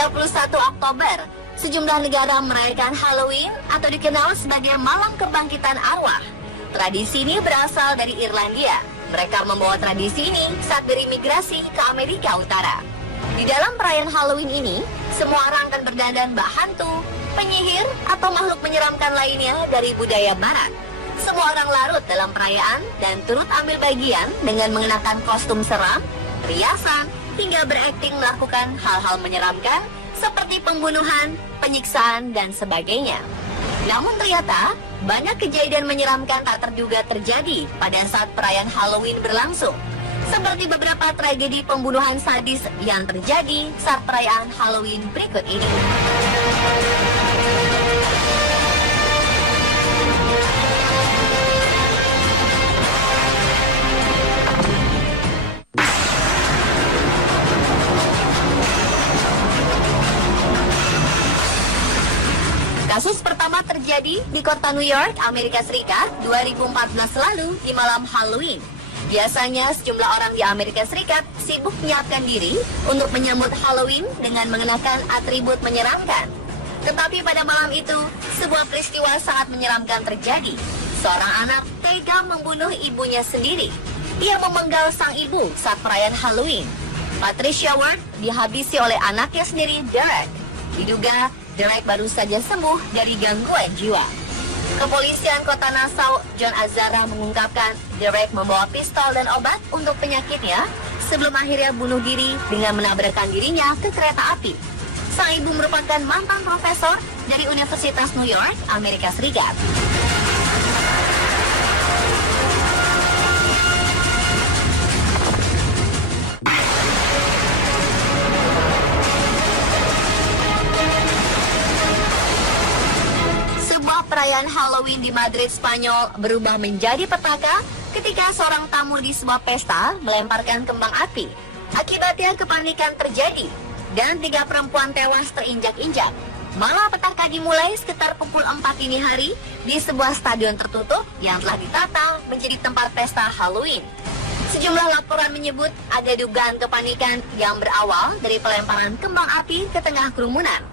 31 Oktober, sejumlah negara merayakan Halloween atau dikenal sebagai Malam Kebangkitan Arwah. Tradisi ini berasal dari Irlandia. Mereka membawa tradisi ini saat berimigrasi ke Amerika Utara. Di dalam perayaan Halloween ini, semua orang akan berdandan bak hantu, penyihir, atau makhluk menyeramkan lainnya dari budaya barat. Semua orang larut dalam perayaan dan turut ambil bagian dengan mengenakan kostum seram, riasan, hingga berakting melakukan hal-hal menyeramkan seperti pembunuhan, penyiksaan, dan sebagainya. Namun ternyata, banyak kejadian menyeramkan tak terduga terjadi pada saat perayaan Halloween berlangsung. Seperti beberapa tragedi pembunuhan sadis yang terjadi saat perayaan Halloween berikut ini. Kasus pertama terjadi di kota New York, Amerika Serikat, 2014 lalu di malam Halloween. Biasanya sejumlah orang di Amerika Serikat sibuk menyiapkan diri untuk menyambut Halloween dengan mengenakan atribut menyeramkan. Tetapi pada malam itu, sebuah peristiwa sangat menyeramkan terjadi. Seorang anak tega membunuh ibunya sendiri. Ia memenggal sang ibu saat perayaan Halloween. Patricia Ward dihabisi oleh anaknya sendiri, Derek. Diduga Derek baru saja sembuh dari gangguan jiwa. Kepolisian kota Nassau, John Azzara mengungkapkan Derek membawa pistol dan obat untuk penyakitnya sebelum akhirnya bunuh diri dengan menabrakkan dirinya ke kereta api. Sang ibu merupakan mantan profesor dari Universitas New York, Amerika Serikat. Perayaan Halloween di Madrid, Spanyol berubah menjadi petaka ketika seorang tamu di sebuah pesta melemparkan kembang api. Akibatnya kepanikan terjadi dan 3 perempuan tewas terinjak-injak. Malah petaka dimulai sekitar pukul 4 dini hari di sebuah stadion tertutup yang telah ditata menjadi tempat pesta Halloween. Sejumlah laporan menyebut ada dugaan kepanikan yang berawal dari pelemparan kembang api ke tengah kerumunan.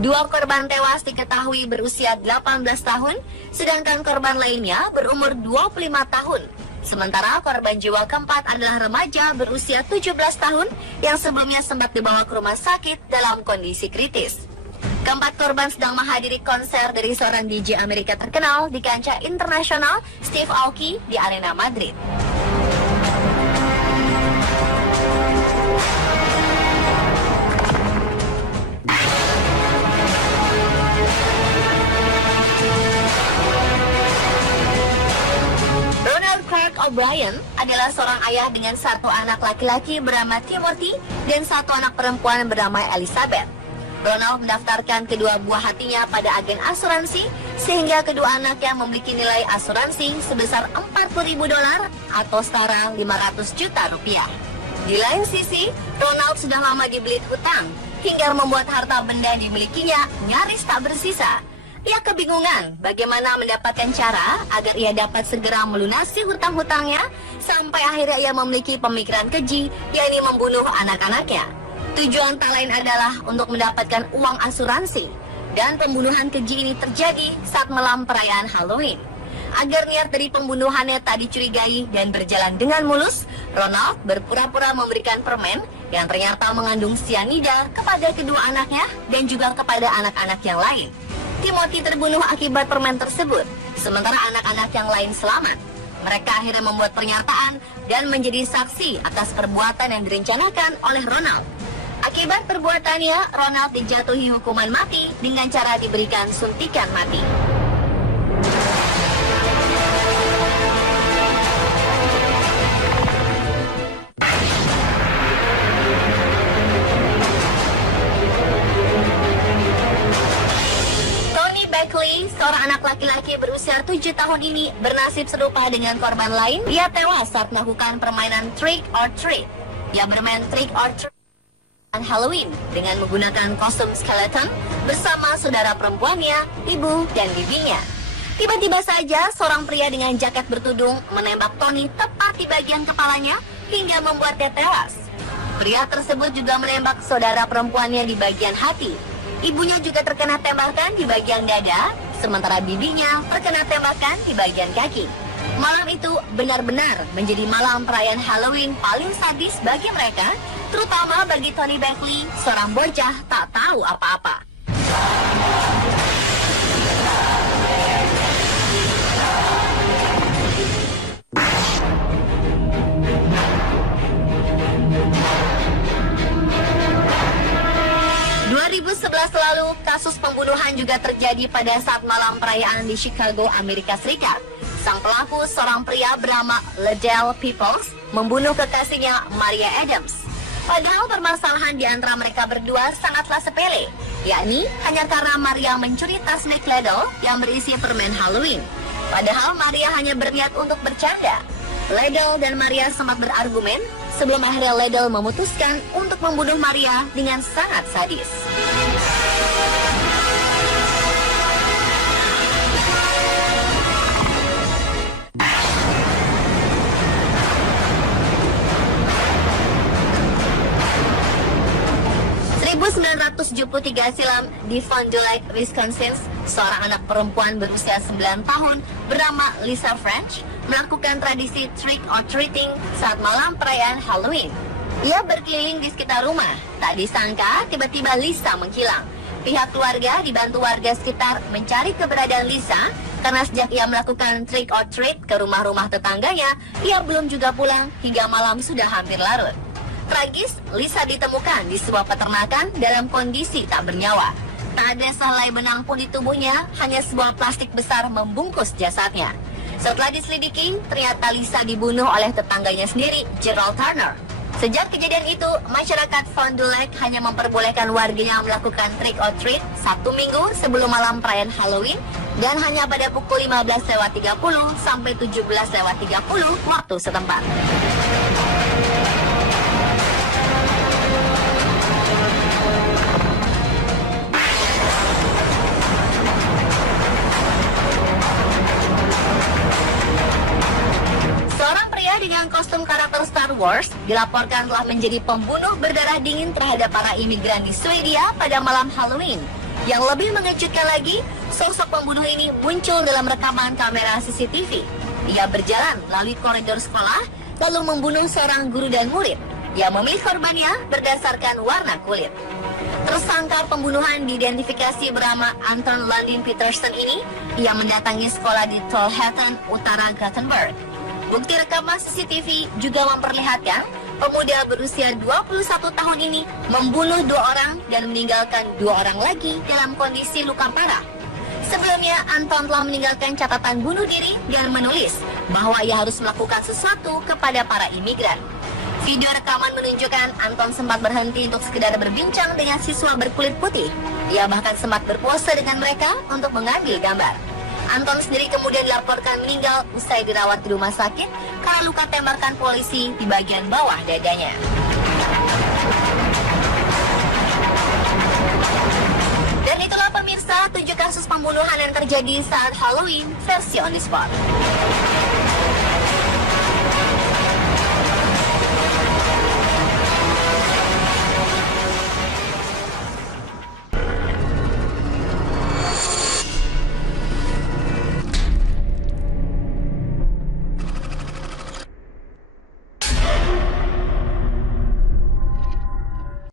2 korban tewas diketahui berusia 18 tahun, sedangkan korban lainnya berumur 25 tahun. Sementara korban jiwa keempat adalah remaja berusia 17 tahun yang sebelumnya sempat dibawa ke rumah sakit dalam kondisi kritis. Keempat korban sedang menghadiri konser dari seorang DJ Amerika terkenal di kancah internasional, Steve Aoki, di Arena Madrid. O'Brien adalah seorang ayah dengan 1 anak laki-laki bernama Timothy dan 1 anak perempuan bernama Elizabeth. Ronald mendaftarkan kedua buah hatinya pada agen asuransi sehingga kedua anaknya memiliki nilai asuransi sebesar $40.000 atau setara 500 juta rupiah. Di lain sisi, Ronald sudah lama dibelit hutang hingga membuat harta benda yang dimilikinya nyaris tak bersisa. Ia kebingungan bagaimana mendapatkan cara agar ia dapat segera melunasi hutang-hutangnya sampai akhirnya ia memiliki pemikiran keji, yakni membunuh anak-anaknya. Tujuan tak lain adalah untuk mendapatkan uang asuransi, dan pembunuhan keji ini terjadi saat malam perayaan Halloween. Agar niat dari pembunuhannya tak dicurigai dan berjalan dengan mulus, Ronald berpura-pura memberikan permen yang ternyata mengandung sianida kepada kedua anaknya dan juga kepada anak-anak yang lain. Timothy terbunuh akibat permen tersebut, sementara anak-anak yang lain selamat. Mereka akhirnya membuat pernyataan dan menjadi saksi atas perbuatan yang direncanakan oleh Ronald. Akibat perbuatannya, Ronald dijatuhi hukuman mati dengan cara diberikan suntikan mati. Seorang anak laki-laki berusia 7 tahun ini bernasib serupa dengan korban lain. Ia tewas saat melakukan permainan trick or treat. Ia bermain trick or treat Halloween dengan menggunakan kostum skeleton bersama saudara perempuannya, ibu, dan bibinya. Tiba-tiba saja seorang pria dengan jaket bertudung menembak Tony tepat di bagian kepalanya hingga membuatnya tewas. Pria tersebut juga menembak saudara perempuannya di bagian hati. Ibunya juga terkena tembakan di bagian dada, sementara bibinya terkena tembakan di bagian kaki. Malam itu benar-benar menjadi malam perayaan Halloween paling sadis bagi mereka, terutama bagi Tony Beckley, seorang bocah tak tahu apa-apa. Lalu, kasus pembunuhan juga terjadi pada saat malam perayaan di Chicago, Amerika Serikat. Sang pelaku, seorang pria bernama Ledell Peoples, membunuh kekasihnya Maria Adams. Padahal permasalahan di antara mereka berdua sangatlah sepele, yakni hanya karena Maria mencuri tas Mick Ledell yang berisi permen Halloween. Padahal Maria hanya berniat untuk bercanda. Ledell dan Maria sempat berargumen sebelum akhirnya Ledell memutuskan untuk membunuh Maria dengan sangat sadis. Silam di Fond du Lac, Wisconsin, seorang anak perempuan berusia 9 tahun bernama Lisa French melakukan tradisi trick or treating saat malam perayaan Halloween. Ia berkeliling di sekitar rumah. Tak disangka tiba-tiba Lisa menghilang. Pihak keluarga dibantu warga sekitar mencari keberadaan Lisa karena sejak ia melakukan trick or treat ke rumah-rumah tetangganya, ia belum juga pulang hingga malam sudah hampir larut. Tragis, Lisa ditemukan di sebuah peternakan dalam kondisi tak bernyawa. Tak ada sehelai benang pun di tubuhnya, hanya sebuah plastik besar membungkus jasadnya. Setelah diselidiki, ternyata Lisa dibunuh oleh tetangganya sendiri, Gerald Turner. Sejak kejadian itu, masyarakat Fond du Lac hanya memperbolehkan warganya melakukan trick or treat 1 minggu sebelum malam perayaan Halloween dan hanya pada pukul 15.30 sampai 17.30 waktu setempat. Dengan kostum karakter Star Wars dilaporkan telah menjadi pembunuh berdarah dingin terhadap para imigran di Swedia pada malam Halloween. Yang lebih mengejutkan lagi, sosok pembunuh ini muncul dalam rekaman kamera CCTV. Ia berjalan melalui koridor sekolah lalu membunuh seorang guru dan murid. Ia memilih korbannya berdasarkan warna kulit. Tersangka pembunuhan diidentifikasi bernama Anton Lundin Peterson ini. Ia mendatangi sekolah di Trollhättan, Utara Gothenburg. Bukti rekaman CCTV juga memperlihatkan pemuda berusia 21 tahun ini membunuh 2 orang dan meninggalkan 2 orang lagi dalam kondisi luka parah. Sebelumnya, Anton telah meninggalkan catatan bunuh diri dan menulis bahwa ia harus melakukan sesuatu kepada para imigran. Video rekaman menunjukkan Anton sempat berhenti untuk sekedar berbincang dengan siswa berkulit putih. Ia bahkan sempat berpose dengan mereka untuk mengambil gambar. Anton sendiri kemudian dilaporkan meninggal usai dirawat di rumah sakit karena luka tembakan polisi di bagian bawah dadanya. Dan itulah pemirsa 7 kasus pembunuhan yang terjadi saat Halloween versi On The Spot.